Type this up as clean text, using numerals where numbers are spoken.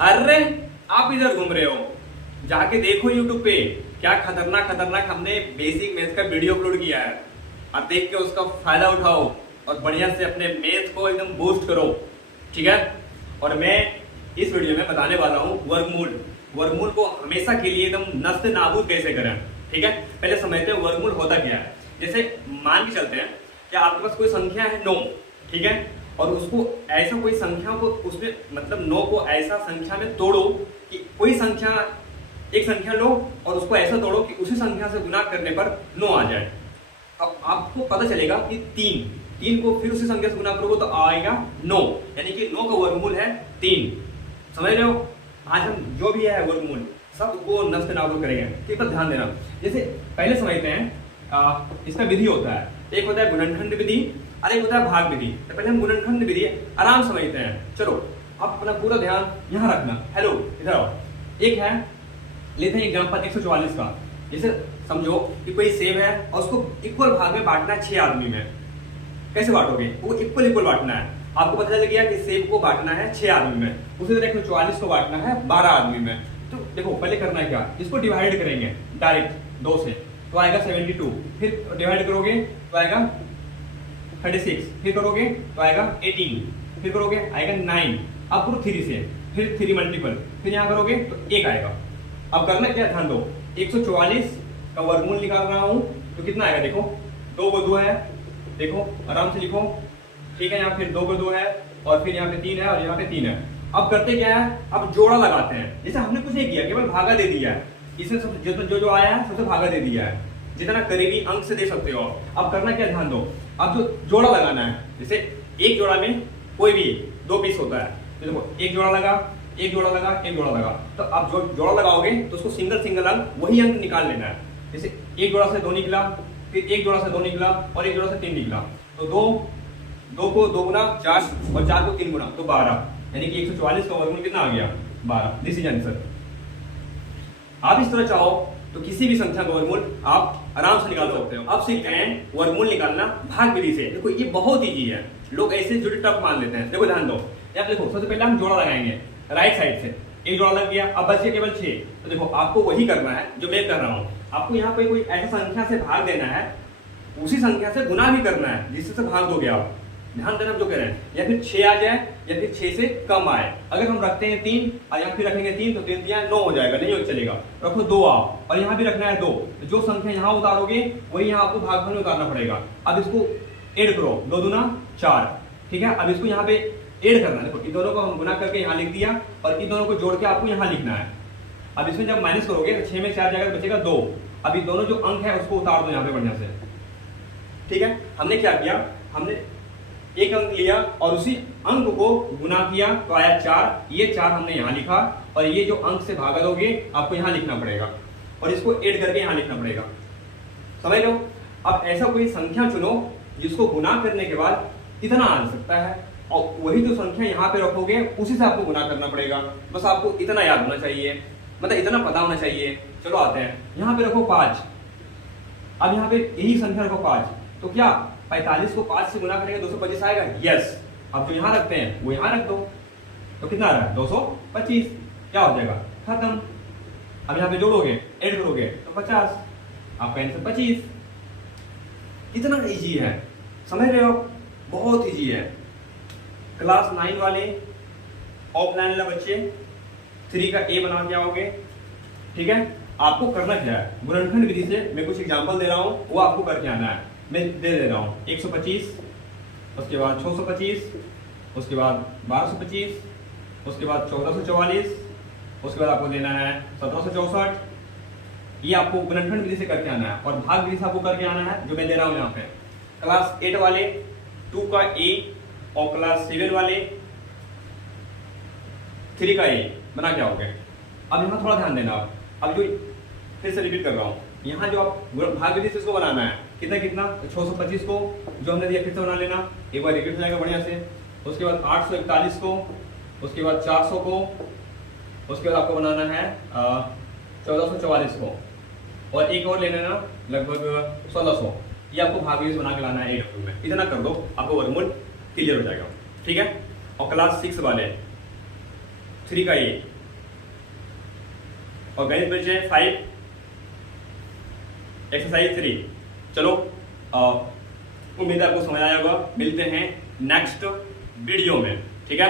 अरे आप इधर घूम रहे हो, जाके देखो यूट्यूब पे क्या खतरनाक खतरनाक हमने बेसिक मैथ्स का वीडियो अपलोड किया है। आप देख के उसका फायदा उठाओ और बढ़िया से अपने मैथ्स को एकदम बूस्ट करो, ठीक है। और मैं इस वीडियो में बताने वाला हूँ वर्गमूल। वर्गमूल को हमेशा के लिए एकदम नष्ट नाबूद कैसे करें, ठीक है। पहले समझते हैं वर्गमूल होता क्या है। जैसे मान के चलते हैं कि आपके पास कोई संख्या है 9, ठीक है, और उसको ऐसा कोई संख्या को उसमें मतलब 9 को ऐसा संख्या में तोड़ो कि कोई संख्या एक संख्या लो और उसको ऐसा तोड़ो कि उसी संख्या से गुना करने पर 9 आ जाए। अब आपको पता चलेगा कि 3 को फिर उसी संख्या से गुना करोगे तो आएगा 9, यानी कि 9 का वर्गमूल है 3। समझ रहे हो। आज हम जो भी है वर्गमूल सबको नष्ट नाबूद करेंगे, ठीक है। ध्यान देना। जैसे पहले समझते हैं इसका विधि होता है, एक होता है गुणनखंड विधि और एक होता है भाग विधि। तो पहले हम गुणनखंड विधि आराम समझते हैं। चलो आप अपना पूरा ध्यान यहाँ रखना। हेलो इधर आओ। एक है, लेते हैं एग्जाम्पल 144 का। जैसे समझो कि कोई सेब है और उसको इक्वल भाग में बांटना है 6 आदमी में। कैसे बांटोगे? वो इक्वल बांटना है। आपको पता चल गया कि सेब को बांटना है 6 आदमी में, उसी तरह 144 को बांटना है 12 आदमी में। तो देखो पहले करना है क्या, इसको डिवाइड करेंगे डायरेक्ट 2 से, तो आएगा 72। फिर डिवाइड करोगे तो आएगा 36, फिर करोगे तो आएगा 18, फिर करोगे आएगा 9। अब करो 3 से, फिर 3 मल्टीपल, फिर यहाँ करोगे तो 1 आएगा। अब करना क्या, ध्यान दो। 144 का वर्गमूल निकाल रहा हूँ तो कितना आएगा देखो, 2 को 2 है, देखो आराम से लिखो, ठीक है। यहाँ फिर 2 को 2 है और फिर यहाँ पे 3 है और यहाँ पे 3 है। अब करते क्या है, अब जोड़ा लगाते हैं। जैसे हमने कुछ नहीं किया, केवल भागा दे दिया है। इसमें सब जो आया है सबसे भागा दे दिया है, जितना करीबी अंक से दे सकते हो। अब करना क्या, ध्यान दो। अब जो जोड़ा लगाना है, जैसे एक जोड़ा में कोई भी 2 पीस होता है, तो देखो एक जोड़ा लगा, एक जोड़ा लगा, एक जोड़ा लगा। तो अब जो जोड़ा लगाओगे तो उसको सिंगल अंक वही अंक निकाल लेना है। जैसे एक जोड़ा से 2 निकला, फिर एक जोड़ा से 2 निकला और एक जोड़ा से 3 निकला, तो 2 को 2 गुना 4 और 4 को 3 गुना तो 12, यानी कि 144 का वर्गमूल कितना आ गया, 12। This is answer. आप इस तरह चाहो तो किसी भी संख्या का वर्गमूल आप आराम से निकाल सकते हो। अब सीखते हैं वर्गमूल निकालना भाग विधि से। देखो ये बहुत इजी है, लोग ऐसे जुड़े टफ मान लेते हैं। देखो ध्यान दो, यार देखो सबसे पहले हम जोड़ा लगाएंगे राइट साइड से। एक जोड़ा लग गया, अब बचे केवल 6। तो देखो आपको वही करना है जो मैं कर रहा हूँ। आपको यहाँ पे कोई ऐसी संख्या से भाग देना है, उसी संख्या से गुना भी करना है जिससे भाग दोगे आप। ध्यान देना जो कह रहे हैं, या फिर 6 आ जाए या फिर 6 से कम आए। अगर हम रखते हैं 3 और यहाँ फिर रखेंगे 3 तो 3 दिया 9 हो जाएगा, नहीं हो चलेगा। रखो 2 आओ और यहाँ भी रखना है 2। जो संख्या यहाँ उतारोगे वही यहाँ आपको भागफल में उतारना पड़ेगा। अब इसको ऐड करो, 2 दूना 4, ठीक है। अब इसको यहाँ पे ऐड करना है। देखो इन दोनों को हम गुना करके यहाँ लिख दिया और इन दोनों को जोड़ के आपको यहाँ लिखना है। अब इसमें जब माइनस करोगे तो 6 में 4 जाएगा, बचेगा 2। अब ये दोनों जो अंक है उसको उतार दो यहाँ पे बढ़िया से, ठीक है। हमने क्या किया, हमने एक अंक लिया और उसी अंक को गुना किया तो आया 4। ये 4 हमने यहाँ लिखा और ये जो अंक से भागा दोगे आपको यहाँ लिखना पड़ेगा और इसको ऐड करके यहाँ लिखना पड़ेगा। समझ लो। अब ऐसा कोई संख्या चुनो जिसको गुना करने के बाद इतना आ सकता है और वही जो संख्या यहाँ पे रखोगे उसी से आपको गुना करना पड़ेगा। बस आपको इतना याद होना चाहिए, मतलब इतना पता होना चाहिए। चलो आते हैं, यहाँ पे रखो 5। अब यहाँ पे यही संख्या रखो 5, तो क्या 45 को 5 से गुना करेंगे 225 आएगा, यस। अब जो यहाँ रखते हैं वो यहाँ रख दो, तो कितना आ रहा है 225, क्या हो जाएगा, खत्म। अब यहाँ पे जोड़ोगे ऐड करोगे तो 50, आपका आंसर 25। इतना इजी है, समझ रहे हो, बहुत इजी है। क्लास 9 वाले ऑफलाइन वाले बच्चे 3 का ए बना के आओगे, ठीक है। आपको करना क्या है, गुणनखंड विधि से मैं कुछ एग्जांपल दे रहा हूँ, वो आपको करके आना है। मैं दे रहा हूँ 125, उसके बाद 625, उसके बाद 1225, उसके बाद 1444, उसके बाद आपको देना है 1764। ये आपको गुणनखंड विधि से करके आना है और भाग विधि से आपको करके आना है जो मैं दे रहा हूँ यहाँ पे। क्लास 8 वाले 2 का ए और क्लास 7 वाले 3 का ए बना के आओगे। अब यहाँ थोड़ा ध्यान देना। अब जो फिर से रिपीट कर रहा हूँ, यहाँ जो आप भाग विधि से इसको बनाना है, कितना 625 को जो हमने दिया फिर से बना लेना, एक बार रिपीट हो जाएगा बढ़िया से। उसके बाद 841 को, उसके बाद 400 को, उसके बाद आपको बनाना है 1444 को और एक और ले लेना लगभग 1600। ये आपको भाग विधि से बना के लाना है एक में। इतना कर दो आपको वर्गमूल क्लियर हो जाएगा, ठीक है। और क्लास 6 वाले 3 का ये, और गणित बचे 5 एक्सरसाइज 3। चलो उम्मीद है आपको समझ आया होगा। मिलते हैं नेक्स्ट वीडियो में, ठीक है।